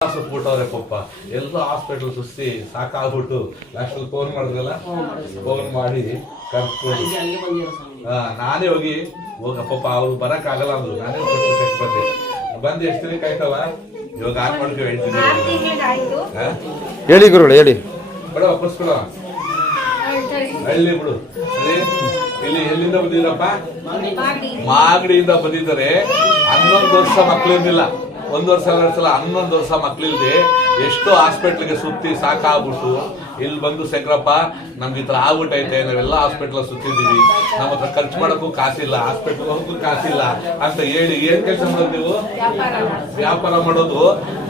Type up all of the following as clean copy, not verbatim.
ಸುಟ್ಬಿಟ್ಟವ್ರೆ ಪಪ್ಪ ಎಲ್ಲ ಹಾಸ್ಪಿಟಲ್ ಸುಸ್ತಿ ಸಾಕಾಗ್ಬಿಟ್ಟು ಲಾಸ್ಟಲ್ಲಿ ಫೋನ್ ಮಾಡಿದ್ರಲ್ಲ, ಫೋನ್ ಮಾಡಿ ಕರ್ಕೊಂಡು ನಾನೇ ಹೋಗಪ್ಪ ಅವ್ರು ಬರಕ್ ಆಗಲ್ಲ ಅಂದ್ರು. ನಾನೇ ಬಂದೆ. ಬಂದು ಎಷ್ಟು ದಿನಕ್ಕೆ ಆಯ್ತವ? ಇವಾಗ ಆನ್ ಮಾಡ್ಕೊ ಹೇಳ್ತೀನಿ. ಹೇಳಿ ಗುರುಗಳು ಹೇಳಿ. ಬಿಡ ವಾಪಸ್ ಕೊಡ ಹಳ್ಳಿ ಬಿಡು. ಇಲ್ಲಿ ಎಲ್ಲಿಂದ ಬಂದಿದ್ರಪ್ಪ? ಮಾಗಡಿಯಿಂದ ಬಂದಿದ್ದಾರೆ. 11 ವರ್ಷ ಮಕ್ಳಿರ್ಲಿಲ್ಲ. 1 ವರ್ಷ 2 ಸಲ 11 ವರ್ಷ ಮಕ್ಳಿಲ್ದೆ ಎಷ್ಟೋ ಹಾಸ್ಪಿಟ್ಲಿಗೆ ಸುತ್ತಿ ಸಾಕಾಗ್ಬಿಟ್ಟು ಇಲ್ಲಿ ಬಂದು ಶಂಕರಪ್ಪ ನಮ್ಗೆ ಈ ತರ ಆಗ್ಬಿಟ್ಟೈತೆ, ನಾವೆಲ್ಲ ಹಾಸ್ಪಿಟ್ಲ್ ಸುತ್ತಿದ್ದೀವಿ, ನಮ್ಮ ಹತ್ರ ಖರ್ಚು ಮಾಡೋಕ್ಕೂ ಕಾಸಿಲ್ಲ, ಹಾಸ್ಪಿಟ್ಲ್ ಹೋಗೋಕ್ಕೂ ಕಾಸಿಲ್ಲ ಅಂತ ಹೇಳಿ ಏನ್ ಕೆಲಸ ಮಾಡೋದು ನೀವು? ವ್ಯಾಪಾರ ಮಾಡೋದು.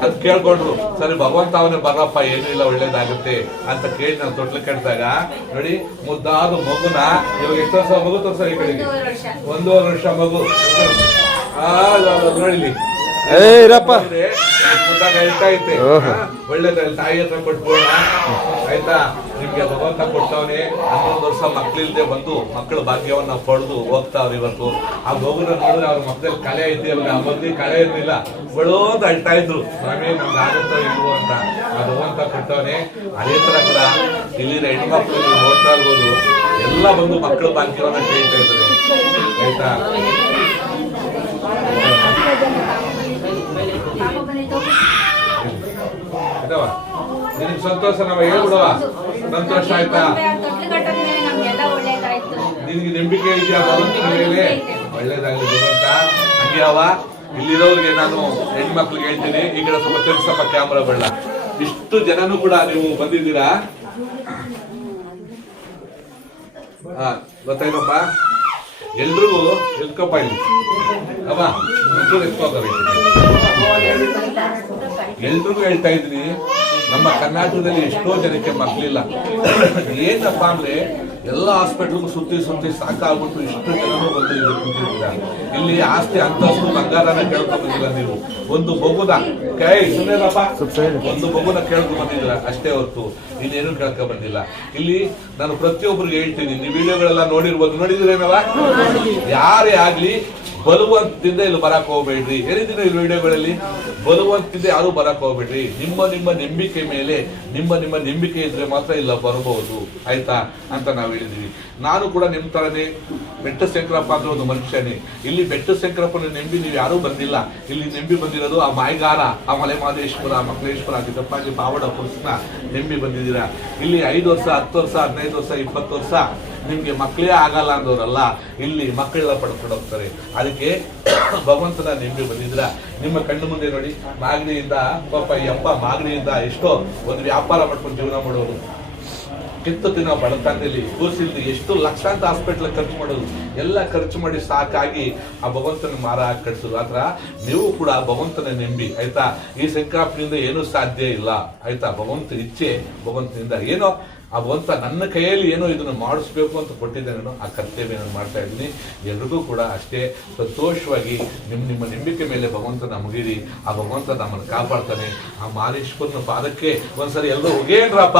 ಅದ್ ಕೇಳ್ಕೊಂಡ್ರು. ಸರಿ ಭಗವಂತ ಅವನೇ ಬರಪ್ಪ ಏನಿಲ್ಲ ಒಳ್ಳೇದಾಗುತ್ತೆ ಅಂತ ಕೇಳಿ ನಾನು ತೊಟ್ಲು ಕೆಡ್ದಾಗ ನೋಡಿ ಮುದ್ದಾದ ಮಗುನ ಇವಾಗ ಎಷ್ಟು ವರ್ಷ ಮಗು ತೋರ್ಸ ಈ ಕಡೆಗೆ 1.5 ವರ್ಷ ಮಗು ನೋಡಿಲಿ ಹೇಳ್ತಾ ಐತೆ. ಒಳ್ಳೇದಲ್ಲಿ ತಾಯಿ ಹತ್ರ ಕೊಟ್ಬೋಣ ಆಯ್ತಾ. ನಿಮ್ಗೆ ಭಗವಂತ ಕೊಡ್ತಾವನೆ. 11 ವರ್ಷ ಮಕ್ಳಿಲ್ದೆ ಬಂದು ಮಕ್ಕಳ ಭಾಗ್ಯವನ್ನ ಪಡೆದು ಹೋಗ್ತಾವ್ರಿ ಇವತ್ತು. ಆ ಮಗುನ ನೋಡಿದ್ರೆ ಅವ್ರ ಮಕ್ಕಳಲ್ಲಿ ಕಳೆ ಐತಿ ಅಲ್ಗ, ಆ ಮಗ್ಳಿಗೆ ಕಳೆ ಇರ್ಲಿಲ್ಲ, ಬಡೋದು ಅಳ್ತಾ ಇದ್ರು, ಸ್ವಾಮಿ ನಮ್ಗೆ ಆಗುತ್ತೋ ಇಲ್ವೋ ಅಂತ. ಆ ಭಗವಂತ ಕೊಡ್ತಾವನೆ. ಅದೇ ತರ ಕೂಡ ಇಲ್ಲಿನ ಹೆಣ್ಮಕ್ಳು ನೀವು ನೋಡ್ತಾ ಇರ್ಬೋದು, ಎಲ್ಲ ಬಂದು ಮಕ್ಕಳ ಭಾಗ್ಯವನ್ನ ಕೇಳ್ತಾ ಇದ್ದಾರೆ ಆಯ್ತಾ. ನಿನಗೆ ಸಂತೋಷ ನಾವ್ ಹೇಳ್ಬಿಡುವ. ಸಂತೋಷ ಆಯ್ತಾ? ನಿನ್ಗೆ ನಂಬಿಕೆ ಇದೆಯಾ ಭಗವಂತನ ಮೇಲೆ? ಒಳ್ಳೇದಾಗ್ಲಿ ಭಗವಂತ. ಹಂಗ್ಯಾವ ಇಲ್ಲಿರೋರಿಗೆ ನಾನು ಹೆಣ್ಮಕ್ಳಿಗೆ ಹೇಳ್ತೀನಿ, ಈ ಕಡೆ ಸ್ವಲ್ಪ ತಿರ್ಸಪ್ಪ ಕ್ಯಾಮ್ರಾ ಬೇಡ. ಇಷ್ಟು ಜನನು ಕೂಡ ನೀವು ಬಂದಿದ್ದೀರಾ, ಗೊತ್ತಾಯ್ತಪ್ಪ. ಎಲ್ರಿಗೂ ಎಲ್ಕಪ್ಪ ಇಲ್ಲಿ ಅವ ಎಲ್ರಿಗೂ ಹೇಳ್ತಾ ಇದ್ದೀನಿ, ನಮ್ಮ ಕರ್ನಾಟಕದಲ್ಲಿ ಎಷ್ಟೋ ಜನಕ್ಕೆ ಮಕ್ಕಳಿಲ್ಲ. ಏನಪ್ಪಾ ಅಂದ್ರೆ ಎಲ್ಲ ಹಾಸ್ಪಿಟ್ಲ್ಗೂ ಸುತ್ತಿ ಸಾಕಾಗ್ಬಿಟ್ಟು ಇಷ್ಟು ಜನರು ಬಂದು ಇಲ್ಲಿ ಕುಂತಿದ್ದೀರ. ಇಲ್ಲಿ ಆಸ್ತಿ ಅಂತಸ್ತು ಬಂಗಾರನ ಕೇಳ್ಕೊಂಡ್ ಬಂದಿಲ್ಲ ನೀವು. ಒಂದು ಮಗುನ ಒಂದು ಮಗುನ ಕೇಳ್ಕೊಂಡ್ ಬಂದಿದ್ದೀರ ಅಷ್ಟೇ ಹೊರತು ಇನ್ನೇನು ಕೇಳ್ಕೊಂಡ್ ಬಂದಿಲ್ಲ. ಇಲ್ಲಿ ನಾನು ಪ್ರತಿಯೊಬ್ಬರಿಗೆ ಹೇಳ್ತೀನಿ, ನೀವು ವಿಡಿಯೋಗಳೆಲ್ಲ ನೋಡಿದ್ರೇನವ? ಯಾರೇ ಆಗ್ಲಿ ಬಲವಂತದಿಂದ ಇಲ್ಲಿ ಬರಕ್ ಹೋಗ್ಬೇಡ್ರಿ. ಹೇಳಿದ್ದೀನಿ ಈ ವಿಡಿಯೋಗಳಲ್ಲಿ, ಬಲವಂತದಿಂದ ಯಾರು ಬರಕ್ ಹೋಗ್ಬೇಡ್ರಿ. ನಿಮ್ಮ ನಂಬಿಕೆ ಮೇಲೆ ನಿಮ್ಮ ನಂಬಿಕೆ ಇದ್ರೆ ಮಾತ್ರ ಇಲ್ಲ ಬರಬಹುದು ಆಯ್ತಾ ಅಂತ ನಾವು ಹೇಳಿದೀವಿ. ನಾನು ಕೂಡ ನಿಮ್ ತರನೇ ಬೆಟ್ಟ ಶಂಕರಪ್ಪ ಅಂದ್ರೆ ಒಂದು ಮನುಷ್ಯನೇ. ಇಲ್ಲಿ ಬೆಟ್ಟ ಶಂಕರಪ್ಪನ ನೆಂಬಿ ನೀವು ಯಾರೂ ಬಂದಿಲ್ಲ. ಇಲ್ಲಿ ನೆಂಬಿ ಬಂದಿರೋದು ಆ ಮಾಯಗಾರ, ಆ ಮಲೆ ಮಹದೇಶ್ವರ, ಮಕ್ಕಳೇಶ್ವರ, ಚಿಕ್ಕಪ್ಪಾಜಿ, ಪಾವಡ ಪುರುಷನ ನೆಂಬಿ ಬಂದಿದ್ದೀರಾ. ಇಲ್ಲಿ 5 ವರ್ಷ 10 ವರ್ಷ 15 ವರ್ಷ 20 ವರ್ಷ ನಿಮ್ಗೆ ಮಕ್ಕಳೇ ಆಗಲ್ಲ ಅಂದವರಲ್ಲ, ಇಲ್ಲಿ ಮಕ್ಕಳೆಲ್ಲ ಪಡ್ಕೊಂಡು ಹೋಗ್ತಾರೆ. ಅದಕ್ಕೆ ಭಗವಂತನ ನೆಂಬಿ ಬಂದಿದ್ರ. ನಿಮ್ಮ ಕಣ್ಣು ಮುಂದೆ ನೋಡಿ, ಮಾಗಡಿಯಿಂದ ಪಾಪ ಈ ಅಪ್ಪ ಮಾಗಡಿಯಿಂದ ಎಷ್ಟೋ ಒಂದು ವ್ಯಾಪಾರ ಮಾಡ್ಕೊಂಡು ಜೀವನ ಮಾಡೋರು. ಕಿತ್ತು ತಿನ್ನೋ ಬಡತನದಲ್ಲಿ ಕೂಸಿಲ್ದು ಎಷ್ಟು ಲಕ್ಷಾಂತರ ಹಾಸ್ಪಿಟ್ಲ್ ಖರ್ಚು ಮಾಡೋದು, ಎಲ್ಲ ಖರ್ಚು ಮಾಡಿ ಸಾಕಾಗಿ ಆ ಭಗವಂತನ ಮಾರ ಕಟ್ಸೋದು. ಆತರ ನೀವು ಕೂಡ ಭಗವಂತನ ನೆಂಬಿ ಆಯ್ತಾ. ಈ ಶಂಕರಪ್ಪನಿಂದ ಏನೂ ಸಾಧ್ಯ ಇಲ್ಲ ಆಯ್ತಾ. ಭಗವಂತ ಇಚ್ಛೆ, ಭಗವಂತನಿಂದ ಏನೋ ಆ ಭಗವಂತ ನನ್ನ ಕೈಯಲ್ಲಿ ಏನೋ ಇದನ್ನು ಮಾಡಿಸ್ಬೇಕು ಅಂತ ಕೊಟ್ಟಿದ್ದೆ, ನಾನು ಆ ಕರ್ತವ್ಯ ನಾನು ಮಾಡ್ತಾ ಇದ್ದೀನಿ. ಎಲ್ರಿಗೂ ಕೂಡ ಅಷ್ಟೇ ಸಂತೋಷವಾಗಿ ನಿಮ್ಮ ನಂಬಿಕೆ ಮೇಲೆ ಭಗವಂತನ ಮುಗಿರಿ. ಆ ಭಗವಂತ ನಮ್ಮನ್ನು ಕಾಪಾಡ್ತಾನೆ. ಆ ಮಾಲೇಶ್ವರನ ಪಾದಕ್ಕೆ ಒಂದ್ಸರಿ ಎಲ್ಲರೂ ಹೋಗೇನ್ರಪ್ಪ.